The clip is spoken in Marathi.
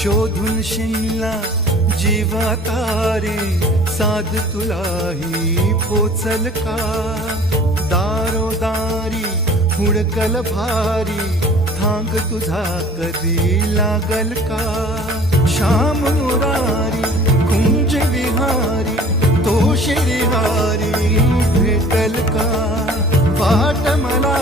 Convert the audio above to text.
शोधून शिनला जीवा तारी, साध तुलाही पोचल का? दारोदारी हुडकल भारी, थांग तुझा कधी लागल का? श्याम मुरारी कुंज विहारी, तो श्रीहारी भेटल का? वाट मला